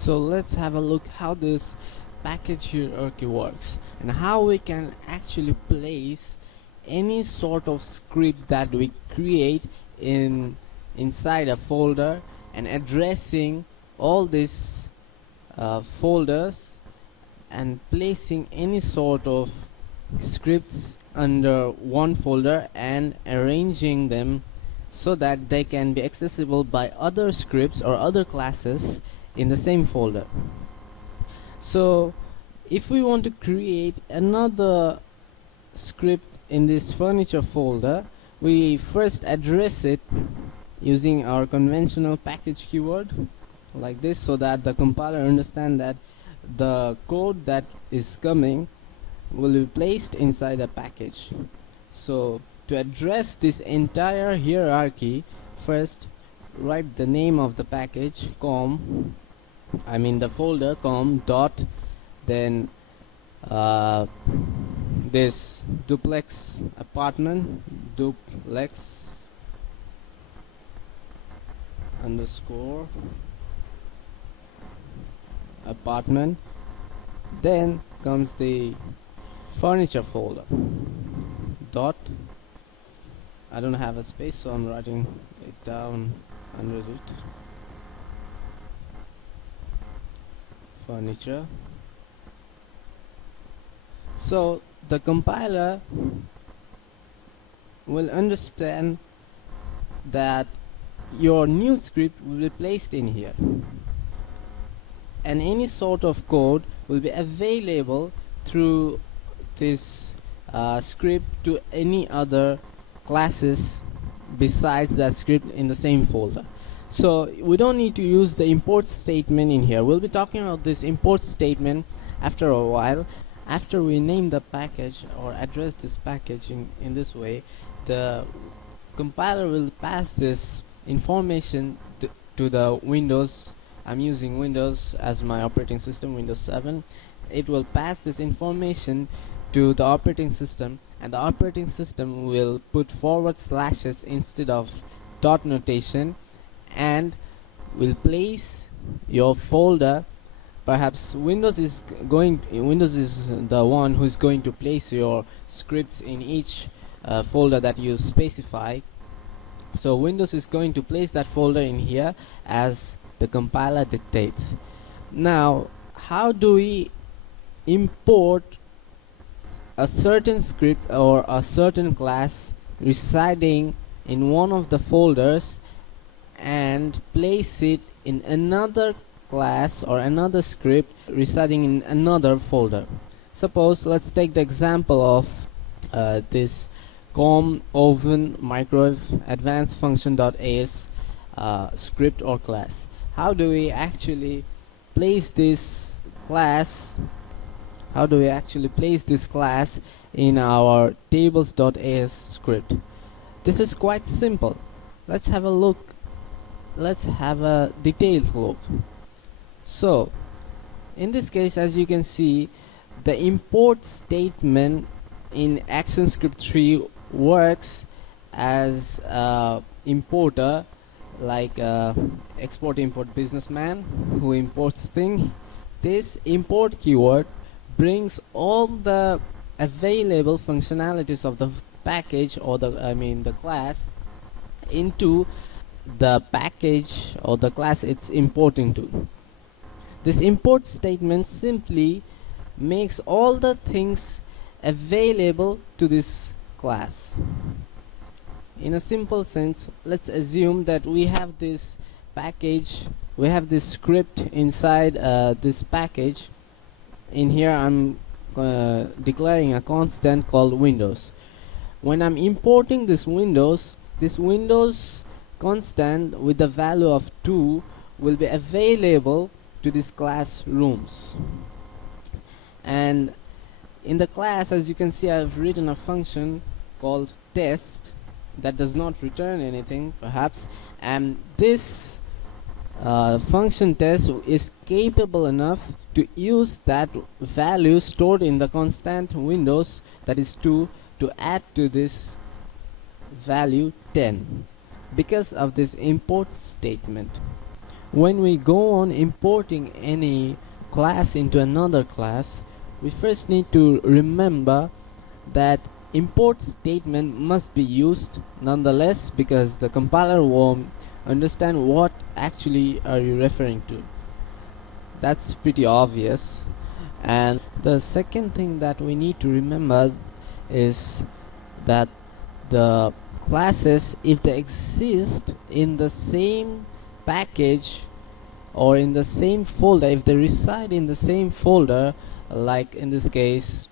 So let's have a look how this package hierarchy works and how we can actually place any sort of script that we create inside a folder and addressing all these folders and placing any sort of scripts under one folder and arranging them so that they can be accessible by other scripts or other classes in the same folder. So if we want to create another script in this furniture folder, we first address it using our conventional package keyword like this, so that the compiler understands that the code that is coming will be placed inside a package. So to address this entire hierarchy, first write the name of the package the folder dot, then this duplex underscore apartment, then comes the furniture folder dot, I don't have a space so I'm writing it down under it, furniture. So the compiler will understand that your new script will be placed in here, and any sort of code will be available through this script to any other classes besides that script in the same folder. So we don't need to use the import statement in here. We'll be talking about this import statement after a while. After we name the package or address this package in this way, the compiler will pass this information to the Windows. I'm using Windows as my operating system, Windows 7. It will pass this information to the operating system, and the operating system will put forward slashes instead of dot notation and will place your folder. Perhaps Windows is the one who is going to place your scripts in each folder that you specify. So Windows is going to place that folder in here as the compiler dictates. Now, how do we import a certain script or a certain class residing in one of the folders and place it in another class or another script residing in another folder? Suppose, let's take the example of this oven microwave advanced function.as script or class. How do we actually place this class? How do we actually place this class in our tables.as script? This is quite simple. Let's have a look. Let's have a detailed look. So in this case, as you can see, the import statement in Actionscript 3 works as importer, like export import businessman who imports thing. This import keyword brings all the available functionalities of the package or the class into the package or the class it's importing to. This import statement simply makes all the things available to this class. In a simple sense, let's assume that we have this package, we have this script inside this package. In here I'm declaring a constant called Windows. When I'm importing this Windows constant with the value of 2 will be available to this class rooms. And in the class, as you can see, I've written a function called test that does not return anything perhaps, and this function test is capable enough to use that value stored in the constant Windows, that is 2, to add to this value 10 because of this import statement. When we go on importing any class into another class, we first need to remember that import statement must be used nonetheless, because the compiler won't understand what actually are you referring to. That's pretty obvious. And the second thing that we need to remember is that the classes, if they exist in the same package or in the same folder, if they reside in the same folder, like in this case,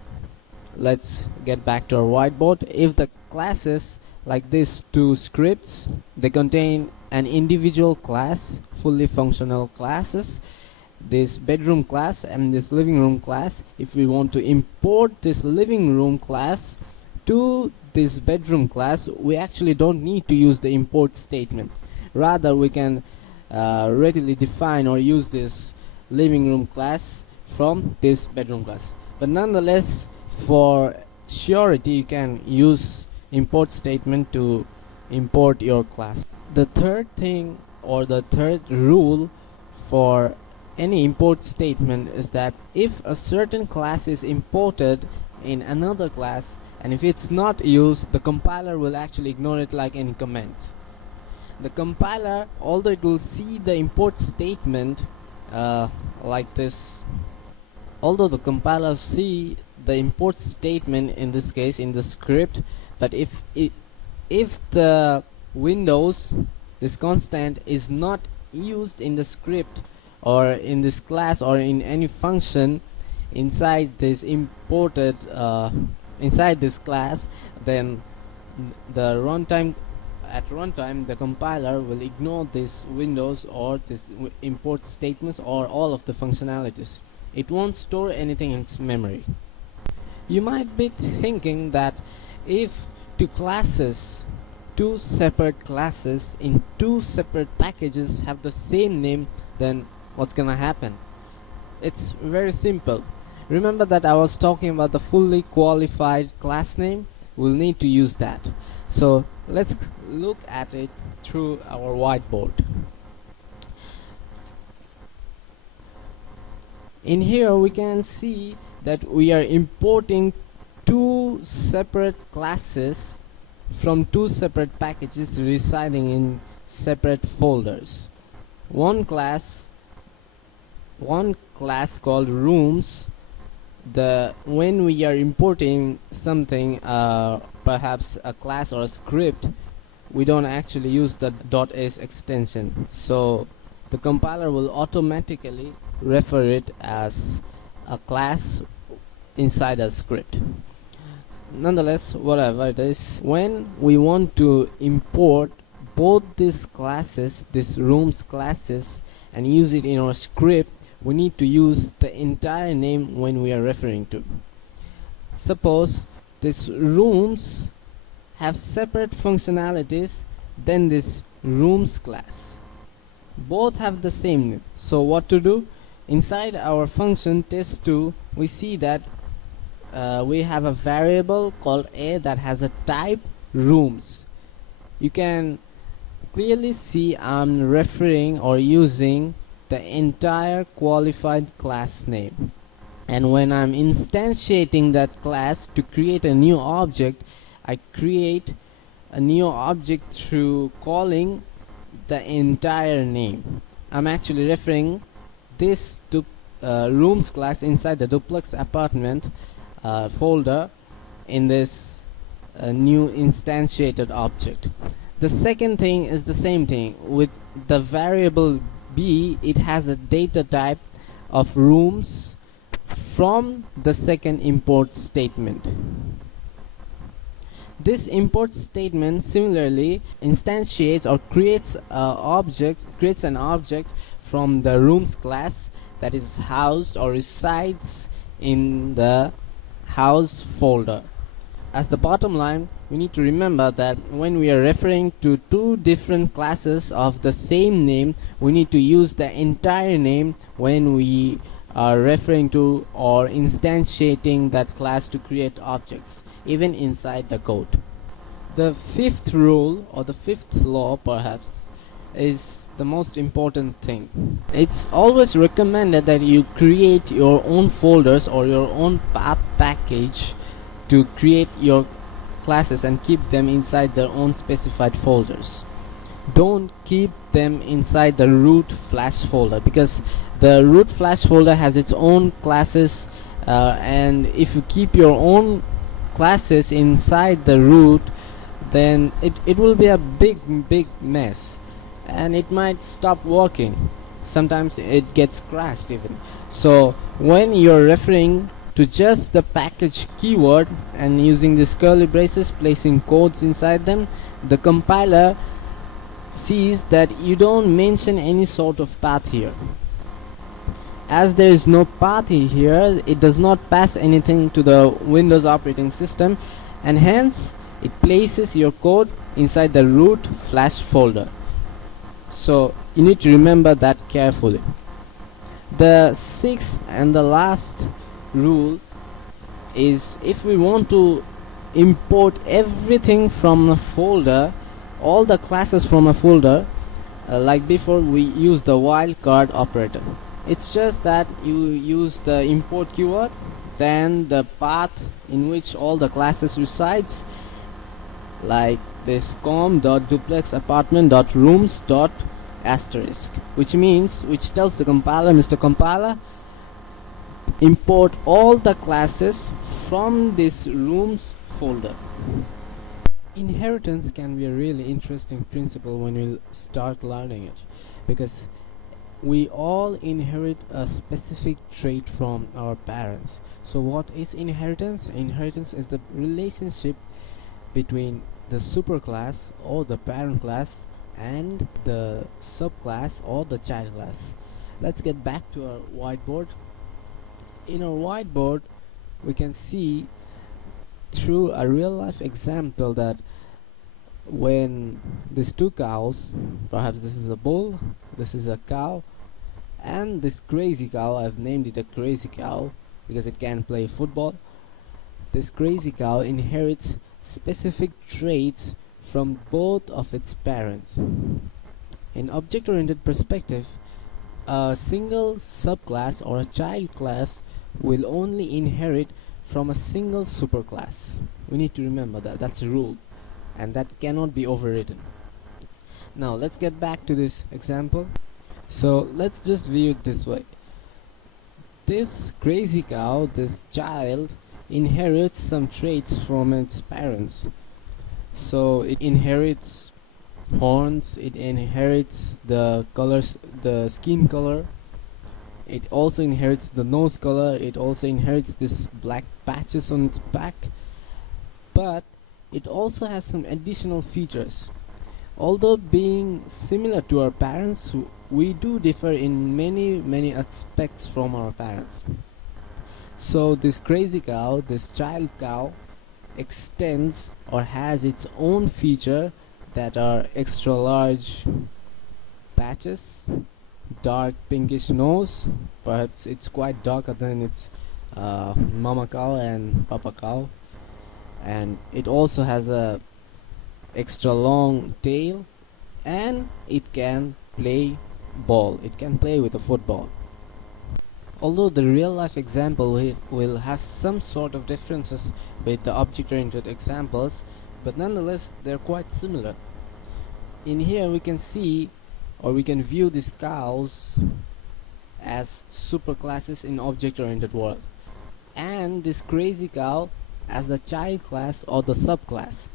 let's get back to our whiteboard. If the classes like these two scripts, they contain an individual class, fully functional classes, this bedroom class and this living room class, if we want to import this living room class to this bedroom class, we actually don't need to use the import statement. Rather, we can readily define or use this living room class from this bedroom class. But nonetheless, for surety, you can use import statement to import your class. The third thing, or the third rule for any import statement, is that if a certain class is imported in another class, and if it's not used, the compiler will actually ignore it like any comments. The compiler, although it will see the import statement like this, although the compiler see the import statement in this case in the script, but if the Windows, this constant, is not used in the script or in this class or in any function inside this imported inside this class, then the runtime, at runtime, the compiler will ignore this Windows or this import statements or all of the functionalities. It won't store anything in its memory. You might be thinking that if two separate classes in two separate packages have the same name, then what's gonna happen? It's very simple. Remember that I was talking about the fully qualified class name? We'll need to use that. So let's look at it through our whiteboard. In here we can see that we are importing two separate classes from two separate packages residing in separate folders. One class called rooms. When we are importing something, perhaps a class or a script, we don't actually use the .s extension, so the compiler will automatically refer it as a class inside a script. Nonetheless, whatever it is, when we want to import both these classes, these rooms classes, and use it in our script, we need to use the entire name when we are referring to. Suppose these rooms have separate functionalities than this rooms class. Both have the same name. So what to do? Inside our function test2, we see that we have a variable called a that has a type rooms. You can clearly see I'm referring or using the entire qualified class name, and when I'm instantiating that class to create a new object, I create a new object through calling the entire name. I'm actually referring this to rooms class inside the duplex apartment folder in this new instantiated object. The second thing is the same thing. With the variable b, it has a data type of rooms from the second import statement. This import statement similarly instantiates or creates an object from the rooms class that is housed or resides in the house folder. As the bottom line, we need to remember that when we are referring to two different classes of the same name, we need to use the entire name when we are referring to or instantiating that class to create objects, even inside the code. The fifth rule, or the fifth law perhaps, is the most important thing. It's always recommended that you create your own folders or your own path package to create your classes and keep them inside their own specified folders. Don't keep them inside the root flash folder, because the root flash folder has its own classes, and if you keep your own classes inside the root, then it will be a big mess, and it might stop working. Sometimes it gets crashed even. So when you're referring to just the package keyword and using these curly braces, placing codes inside them, the compiler sees that you don't mention any sort of path here. As there is no path here, it does not pass anything to the Windows operating system, and hence it places your code inside the root flash folder. So you need to remember that carefully. The sixth and the last rule is, if we want to import everything from a folder, all the classes from a folder, like before we use the wildcard operator. It's just that you use the import keyword, then the path in which all the classes resides, like this com.duplexapartment.rooms.*, which tells the compiler, Mr. Compiler, import all the classes from this rooms folder. Inheritance can be a really interesting principle when you start learning it, because we all inherit a specific trait from our parents. So what is inheritance? Inheritance is the relationship between the superclass or the parent class and the subclass or the child class. Let's get back to our whiteboard. In our whiteboard, we can see through a real life example that when these two cows, perhaps this is a bull, this is a cow, and this crazy cow, I've named it a crazy cow because it can play football. This crazy cow inherits specific traits from both of its parents. In object-oriented perspective, a single subclass or a child class will only inherit from a single superclass. We need to remember that. That's a rule, and that cannot be overridden. Now let's get back to this example. So let's just view it this way. This crazy cow, this child, inherits some traits from its parents. So it inherits horns, it inherits the colors, the skin color, it also inherits the nose color, it also inherits this black patches on its back, but it also has some additional features. Although being similar to our parents, we do differ in many aspects from our parents. So this crazy cow, this child cow, extends or has its own feature that are extra large patches, dark pinkish nose, perhaps it's quite darker than its mama cow and papa cow, and it also has a extra long tail, and it can play ball, it can play with a football. Although the real life example will have some sort of differences with the object-oriented examples, but nonetheless they're quite similar. In here we can see, or we can view these cows as superclasses in object-oriented world, and this crazy cow as the child class or the subclass.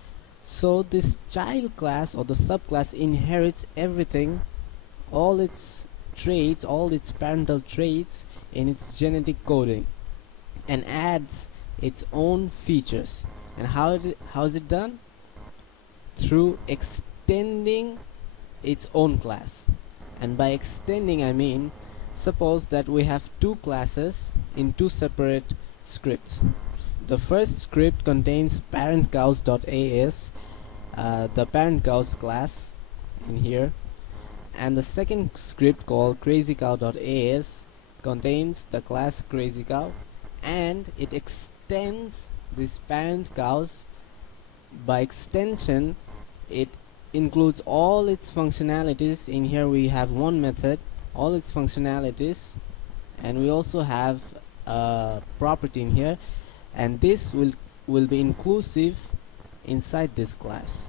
So this child class or the subclass inherits everything, all its traits, all its parental traits in its genetic coding, and adds its own features. And how is it done? Through extending its own class. And by extending, I mean, suppose that we have two classes in two separate scripts. The first script contains parent cows.as, the parent cows class in here, and the second script called crazycow.as contains the class crazy cow, and it extends this parent cows. By extension, it includes all its functionalities. In here we have one method, all its functionalities, and we also have a property in here, and this will be inclusive inside this class.